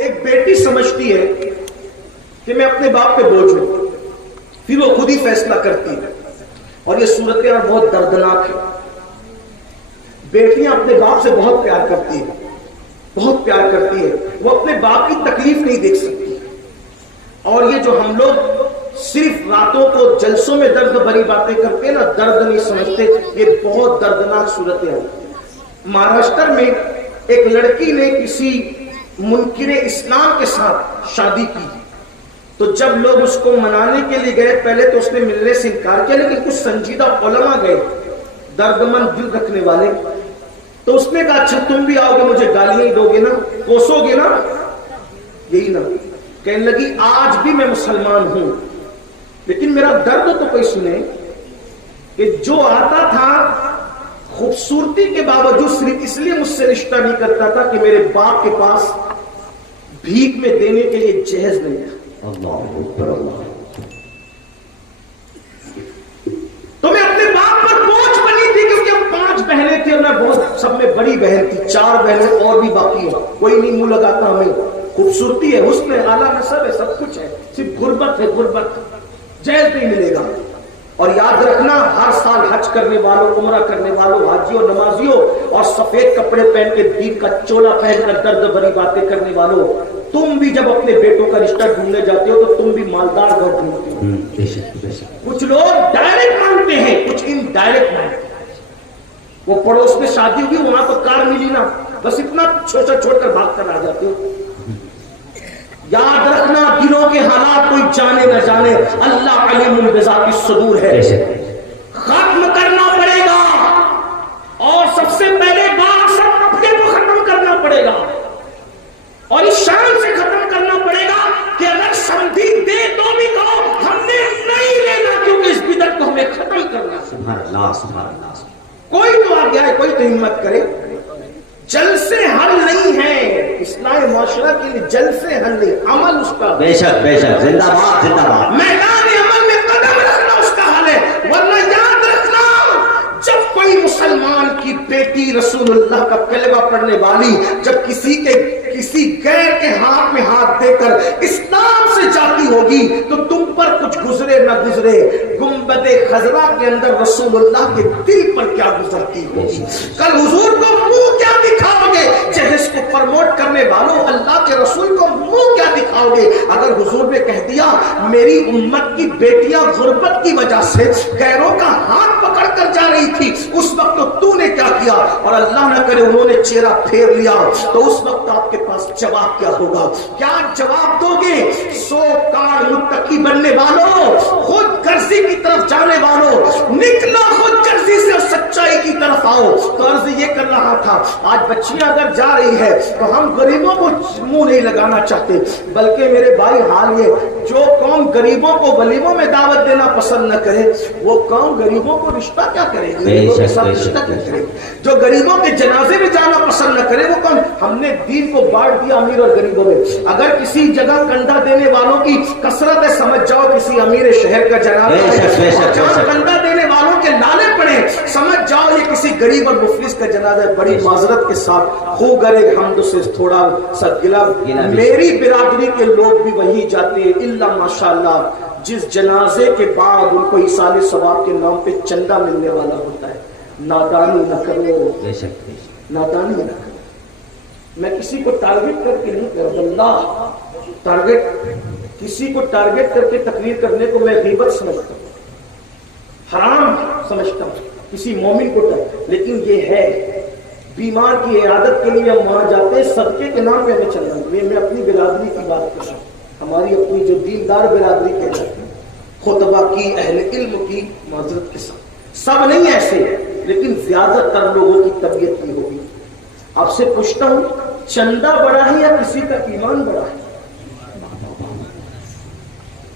ایک بیٹی سمجھتی ہے کہ میں اپنے باپ پہ بوجھ ہوں، پھر وہ خود ہی فیصلہ کرتی ہے، اور یہ صورتحال بہت دردناک ہے۔ بیٹیاں اپنے باپ سے بہت پیار کرتی ہیں، بہت پیار کرتی ہے، وہ اپنے باپ کی تکلیف نہیں دیکھ سکتی، اور یہ جو ہم لوگ صرف راتوں کو جلسوں میں درد بھری باتیں کرتے ہیں نا، درد نہیں سمجھتے، یہ بہت دردناک صورتحال ہے۔ مہاراشٹر میں ایک لڑکی نے کسی منکر اسلام کے ساتھ شادی کی، تو جب لوگ اس کو منانے کے لیے گئے، پہلے تو اس نے ملنے سے انکار کیا، لیکن کچھ سنجیدہ علماء گئے، دردمند دل رکھنے والے، تو اس نے کہا اچھا تم بھی آؤ گے، مجھے گالیاں ہی دو گے نا، کوسو گے نا، یہی نا۔ کہنے لگی آج بھی میں مسلمان ہوں، لیکن میرا درد تو کوئی سنے کہ جو آتا تھا خوبصورتی کے باوجود صرف اس لیے مجھ سے رشتہ نہیں کرتا تھا کہ میرے باپ کے پاس بھیک میں دینے کے لیے جہیز نہیں تھا۔ اللہ اکبر اللہ۔ تو میں اپنے باپ پر بوجھ بنی تھی، کیونکہ ہم 5 بہنیں تھیں اور میں بہت سب میں بڑی بہن تھی، 4 بہنیں اور بھی باقی ہیں، کوئی نہیں منہ لگاتا ہمیں، خوبصورتی ہے، حسن ہے، اعلیٰ نسب ہے، سب کچھ ہے، صرف غربت ہے، غربت، جہیز نہیں ملے گا۔ اور یاد رکھنا ہر سال حج کرنے والوں، عمرہ کرنے والوں، حاجیوں، نمازیوں اور سفید کپڑے پہن کے دین کا چولا پہن کر درد بھری باتیں کرنے والوں، تم بھی جب اپنے بیٹوں کا رشتہ ڈھونڈنے جاتے ہو تو تم بھی مالدار گھر ڈھونڈتے ہو۔ کچھ لوگ ڈائریکٹ مانگتے ہیں، کچھ ان ڈائریکٹ مانگتے ہیں۔ وہ پڑوس میں شادی ہوئی، وہاں تو کار ملی نا، بس اتنا چھوٹا چھوڑ کر بھاگ کر آ جاتے ہو۔ یاد رکھنا دلوں کے حالات کوئی جانے نہ جانے، اللہ علیم بذات الصدور ہے۔ ختم کرنا پڑے گا، اور سب سے پہلے بات سب اپنے کو ختم کرنا پڑے گا، اور اس شان سے ختم کرنا پڑے گا کہ اگر سمجھی دے تو بھی کہو ہم نے نہیں لینا، کیونکہ اس بدعت کو ہمیں ختم کرنا۔ سبحان اللہ سبحان اللہ۔ کوئی تو آ گیا ہے، کوئی تو ہمت کرے۔ جل سے حل نہیں ہے، اصلاح معاشرہ کے لیے جل سے حل نہیں، عمل اس کا، بے شک بے شک، زندہ باد زندہ باد، میدان عمل میں قدم رکھنا اس کا حل ہے۔ ورنہ یاد رکھنا جب کوئی مسلمان کی بیٹی رسول اللہ کا کلمہ پڑھنے والی جب کسی غیر کے ہاتھ میں ہاتھ دے کر اسلام سے جاتی ہوگی تو تم پر کچھ گزرے نہ گزرے، گنبد خضرا کے اندر رسول اللہ کے دل پر کیا گزرتی ہوگی، کل حضور کو منہ کیا دکھاؤ گے، جہیز کو پرموٹ کرنے والوں اللہ کے رسول کو منہ کیا دکھاؤ گے۔ اگر حضور نے کہہ دیا میری امت کی بیٹیاں غربت کی وجہ سے غیروں کا ہاتھ پکڑ کر جا رہی تھی، اس وقت تو نے کیا کیا، اور اللہ نہ کرے انہوں نے چہرہ پھیر لیا، تو اس وقت آپ کے پاس جواب کیا ہوگا؟ کیا جواب دو گے؟ سو کار متقی بننے والوں، خود غرضی کی طرف جانے والوں، نکلو خود غرضی سے سچائی کی طرف آؤ۔ تو عرض یہ کر رہا تھا، آج بچیاں اگر جا رہی ہے تو ہم غریبوں کو منہ نہیں لگانا چاہتے، بلکہ میرے بھائی حال یہ، جو قوم غریبوں کو ولیموں میں دعوت دینا پسند نہ کرے، وہ قوم غریبوں کو رشتہ کیا کرے گی، غریبوں کے ساتھ رشتہ کیا کرے گی؟ جو غریبوں کے جنازے میں جانا پسند نہ کرے، وہ قوم، ہم نے دین کو بانٹ دیا امیر اور غریبوں میں۔ اگر کسی جگہ کنڈا دینے والوں کی کثرت ہے، سمجھ جاؤ کسی امیر شہر کا جنازہ ہے، اور جہاں کنڈا دینے والوں کے لالے پڑے، سمجھ جاؤ یہ کسی غریب اور مفلس کا جنازہ ہے۔ بڑی معذرت کے ساتھ خوب گرے حمد سے تھوڑا سا گلا، میری برادری کے لوگ بھی وہی جاتے ہیں، الا ماشاءاللہ جس جنازے کے بعد ان کو ایصال ثواب کے نام پہ چندہ ملنے والا ہوتا ہے۔ نادانی نہ کرو، نادانی نہ کرو۔ میں کسی کو ٹارگٹ کر کے نہیں کرتا، اللہ ٹارگٹ، کسی کو ٹارگٹ کر کے تقریر کرنے کو میں غیبت سمجھتا ہوں، حرام سمجھتا ہوں کسی مومن کو، لیکن یہ ہے بیمار کی عیادت کے لیے ہم وہاں جاتے ہیں، صدقے کے نام پہ ہمیں چلنا ہے۔ میں اپنی برادری کی بات کر رہا ہوں، ہماری اپنی جو دیندار برادری کے جاتے ہیں، خطبہ کی، اہل علم کی، معذرت کے ساتھ سب نہیں ایسے، لیکن زیادہ تر لوگوں کی طبیعت کی ہوگی۔ آپ سے پوچھتا ہوں، چندہ بڑا ہے یا کسی کا ایمان بڑا ہے؟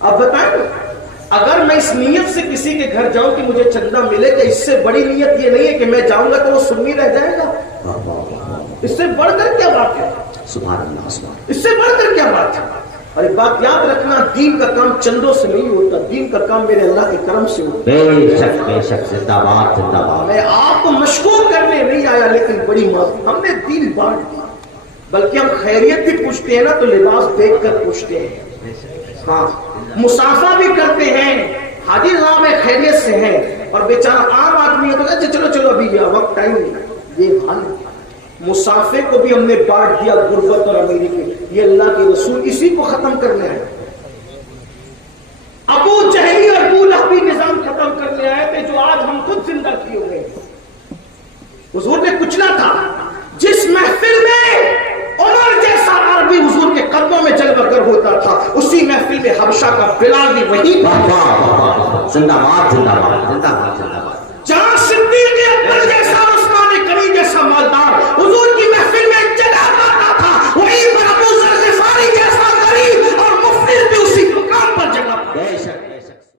آپ بتائیں، اگر میں اس نیت سے کسی کے گھر جاؤں کہ مجھے چندہ ملے، کہ اس سے بڑی نیت یہ نہیں ہے کہ میں جاؤں گا تو وہ سنی رہ جائے گا؟ اس سے بڑھ کر کیا بات ہے؟ سبحان اللہ، اس سے بڑھ کر کیا بات ہے؟ اور ایک بات یاد رکھنا، دین کا کام چندوں سے نہیں ہوتا، دین کا کام میرے اللہ کے کرم سے ہوتا ہے۔ بے شک زندہ باد زندہ باد۔ میں آپ کو مشکور کرنے نہیں آیا، لیکن بڑی معذرت، ہم نے دین بانٹ دیا، بلکہ ہم خیریت بھی پوچھتے ہیں نا تو لباس دیکھ کر پوچھتے ہیں. ہاں مسافہ بھی کرتے ہیں, حاجی صاحب میں خیریت سے ہیں, اور بیچارہ عام آدمی ہے تو کہتے چلو چلو ابھی یہ وقت ٹائم نہیں. یہ حال مسافے کو بھی ہم نے بانٹ دیا غربت اور امیری کے. یہ اللہ کے رسول اسی کو ختم کرنے آئے. ابو جہلی اور ابو لہبی نظام ختم کرنے آئے تھے جو آج ہم خود زندہ کیے ہوئے. حضور نے کچلا تھا. جس محفل میں عمر جیسا عربی حضور کے قدموں میں جلوہ گر ہوتا تھا, اسی محفل میں حبشہ کا بلال بھی وہی زندہ باد زندہ باد زندہ باد.